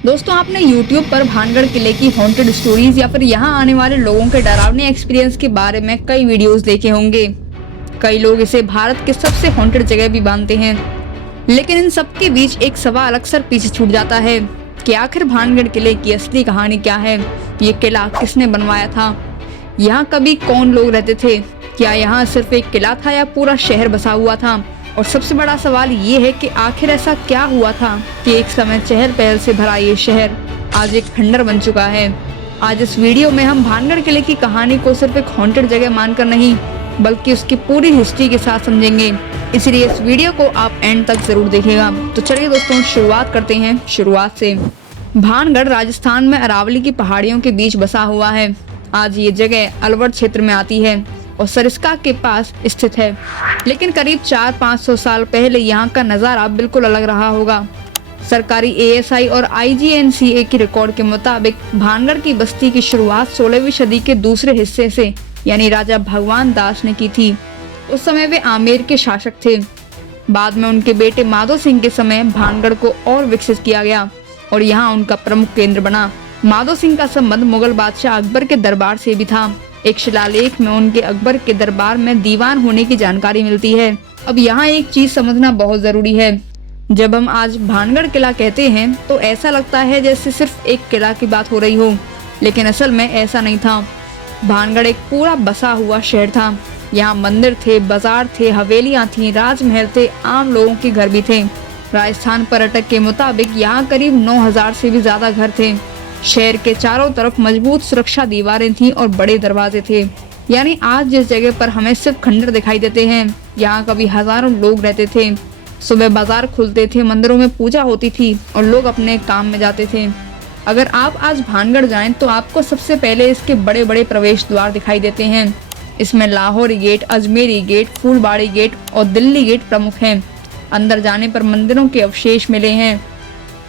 दोस्तों, आपने YouTube पर भानगढ़ किले की हॉन्टेड स्टोरीज या फिर यहाँ आने वाले लोगों के डरावने एक्सपीरियंस के बारे में कई वीडियोस देखे होंगे। कई लोग इसे भारत के सबसे हॉन्टेड जगह भी मानते हैं, लेकिन इन सब के बीच एक सवाल अक्सर पीछे छूट जाता है कि आखिर भानगढ़ किले की असली कहानी क्या है। ये किला किसने बनवाया था? यहाँ कभी कौन लोग रहते थे? क्या यहाँ सिर्फ एक किला था या पूरा शहर बसा हुआ था? और सबसे बड़ा सवाल ये है कि आखिर ऐसा क्या हुआ था कि एक समय चहल पहल से भरा ये शहर आज एक खंडर बन चुका है। आज इस वीडियो में हम भानगढ़ किले की कहानी को सिर्फ एक हॉन्टेड जगह मानकर नहीं, बल्कि उसकी पूरी हिस्ट्री के साथ समझेंगे। इसलिए इस वीडियो को आप एंड तक जरूर देखिएगा। तो चलिए दोस्तों, शुरुआत करते हैं शुरुआत से। भानगढ़ राजस्थान में अरावली की पहाड़ियों के बीच बसा हुआ है। आज ये जगह अलवर क्षेत्र में आती है और सरिस्का के पास स्थित है। लेकिन करीब 400-500 साल पहले यहाँ का नज़ारा बिल्कुल अलग रहा होगा। सरकारी ASI और IGNCA की रिकॉर्ड के मुताबिक भानगढ़ की बस्ती की शुरुआत 16वीं सदी के दूसरे हिस्से से यानी राजा भगवान दास ने की थी। उस समय वे आमेर के शासक थे। बाद में उनके बेटे माधो सिंह के समय भानगढ़ को और विकसित किया गया और यहाँ उनका प्रमुख केंद्र बना। माधो सिंह का संबंध मुगल बादशाह अकबर के दरबार से भी था। एक शिलालेख में उनके अकबर के दरबार में दीवान होने की जानकारी मिलती है। अब यहाँ एक चीज समझना बहुत जरूरी है। जब हम आज भानगढ़ किला कहते हैं तो ऐसा लगता है जैसे सिर्फ एक किला की बात हो रही हो, लेकिन असल में ऐसा नहीं था। भानगढ़ एक पूरा बसा हुआ शहर था। यहाँ मंदिर थे, बाजार थे, हवेलियाँ थी, राजमहल थे, आम लोगों के घर भी थे। राजस्थान पर्यटक के मुताबिक यहाँ करीब 9000 से भी ज्यादा घर थे। शहर के चारों तरफ मजबूत सुरक्षा दीवारें थीं और बड़े दरवाजे थे। यानी आज जिस जगह पर हमें सिर्फ खंडर दिखाई देते हैं, यहाँ कभी हजारों लोग रहते थे। सुबह बाजार खुलते थे, मंदिरों में पूजा होती थी और लोग अपने काम में जाते थे। अगर आप आज भानगढ़ जाएं तो आपको सबसे पहले इसके बड़े बड़े प्रवेश द्वार दिखाई देते हैं। इसमें Lahori gate, Ajmeri gate, Phoolbari gate और दिल्ली गेट प्रमुख हैं। अंदर जाने पर मंदिरों के अवशेष मिले हैं।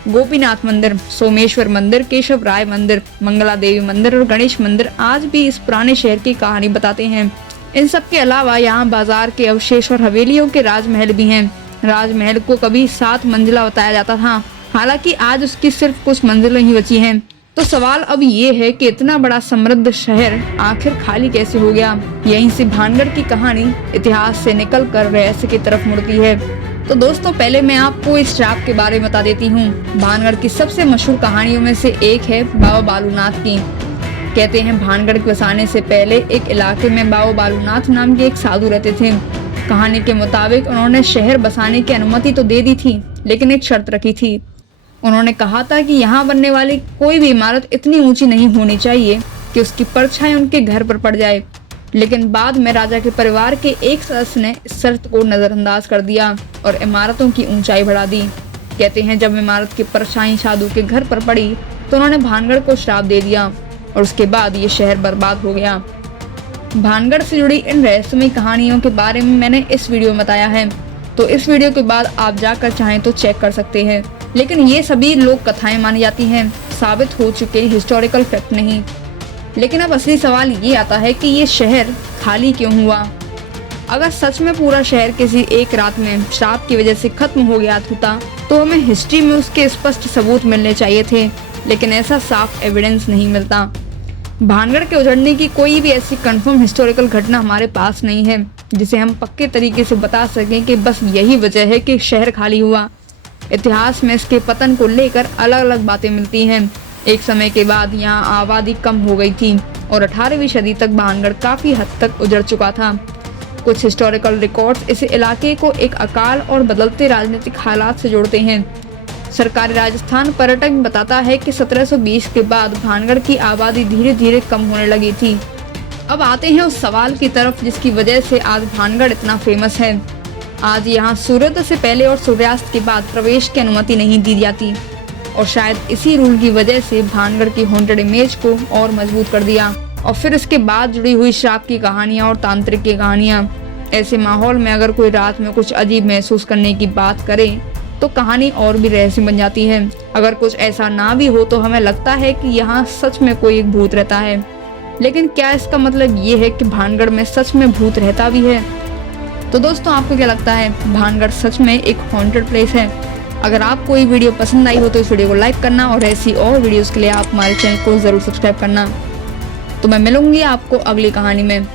गोपीनाथ मंदिर, सोमेश्वर मंदिर, केशव राय मंदिर, मंगला देवी मंदिर और गणेश मंदिर आज भी इस पुराने शहर की कहानी बताते हैं। इन सब के अलावा यहाँ बाजार के अवशेष और हवेलियों के राजमहल भी हैं। राजमहल को कभी 7 मंजिला बताया जाता था, हालांकि आज उसकी सिर्फ कुछ मंजिलें ही बची हैं। तो सवाल अब ये है कि इतना बड़ा समृद्ध शहर आखिर खाली कैसे हो गया। यहीं से भानगढ़ की कहानी इतिहास से निकल कर रहस्य की तरफ मुड़ती है। तो दोस्तों, पहले मैं आपको इस श्राप के बारे में बता देती हूँ। भानगढ़ की सबसे मशहूर कहानियों में से एक है बाबा बालूनाथ की। कहते हैं भानगढ़ के बसाने से पहले एक इलाके में बाबा बालूनाथ नाम के एक साधु रहते थे। कहानी के मुताबिक उन्होंने शहर बसाने की अनुमति तो दे दी थी, लेकिन एक शर्त रखी थी। उन्होंने कहा था कि यहाँ बनने वाली कोई भी इमारत इतनी ऊंची नहीं होनी चाहिए कि उसकी परछाई उनके घर पर पड़ जाए। लेकिन बाद में राजा के परिवार के एक सदस्य ने इस शर्त को नजरअंदाज कर दिया और इमारतों की ऊंचाई बढ़ा दी। कहते हैं जब इमारत की परछाई साधु के घर पर पड़ी तो उन्होंने भानगढ़ को श्राप दे दिया और उसके बाद ये शहर बर्बाद हो गया। भानगढ़ से जुड़ी इन रहस्यमयी कहानियों के बारे में मैंने इस वीडियो में बताया है, तो इस वीडियो के बाद आप जाकर चाहें तो चेक कर सकते हैं। लेकिन ये सभी लोक कथाएं मानी जाती हैं, साबित हो चुके हिस्टोरिकल फैक्ट नहीं। लेकिन अब असली सवाल ये आता है कि ये शहर खाली क्यों हुआ। अगर सच में पूरा शहर किसी एक रात में श्राप की वजह से खत्म हो गया होता तो हमें हिस्ट्री में उसके स्पष्ट सबूत मिलने चाहिए थे, लेकिन ऐसा साफ एविडेंस नहीं मिलता। भानगढ़ के उजड़ने की कोई भी ऐसी कंफर्म हिस्टोरिकल घटना हमारे पास नहीं है जिसे हम पक्के तरीके से बता सकें कि बस यही वजह है कि शहर खाली हुआ। इतिहास में इसके पतन को लेकर अलग अलग बातें मिलती हैं। एक समय के बाद यहाँ आबादी कम हो गई थी और 18वीं सदी तक भानगढ़ काफी हद तक उजड़ चुका था। कुछ हिस्टोरिकल रिकॉर्ड्स इस इलाके को एक अकाल और बदलते राजनीतिक हालात से जोड़ते हैं। सरकारी राजस्थान पर्यटक बताता है कि 1720 के बाद भानगढ़ की आबादी धीरे धीरे कम होने लगी थी। अब आते हैं उस सवाल की तरफ जिसकी वजह से आज भानगढ़ इतना फेमस है। आज यहाँ सूर्योदय से पहले और सूर्यास्त के बाद प्रवेश की अनुमति नहीं दी जाती और शायद इसी रूल की वजह से भानगढ़ की हॉन्टेड इमेज को और मजबूत कर दिया। और फिर इसके बाद जुड़ी हुई श्राप की कहानियां और तांत्रिक की कहानियां। ऐसे माहौल में अगर कोई रात में कुछ अजीब महसूस करने की बात करे तो कहानी और भी रहस्य बन जाती है। अगर कुछ ऐसा ना भी हो तो हमें लगता है कि यहाँ सच में कोई एक भूत रहता है। लेकिन क्या इसका मतलब ये है कि भानगढ़ में सच में भूत रहता भी है? तो दोस्तों, आपको क्या लगता है, भानगढ़ सच में एक हॉन्टेड प्लेस है? अगर आपको ये वीडियो पसंद आई हो तो इस वीडियो को लाइक करना और ऐसी और वीडियोस के लिए आप हमारे चैनल को ज़रूर सब्सक्राइब करना। तो मैं मिलूंगी आपको अगली कहानी में।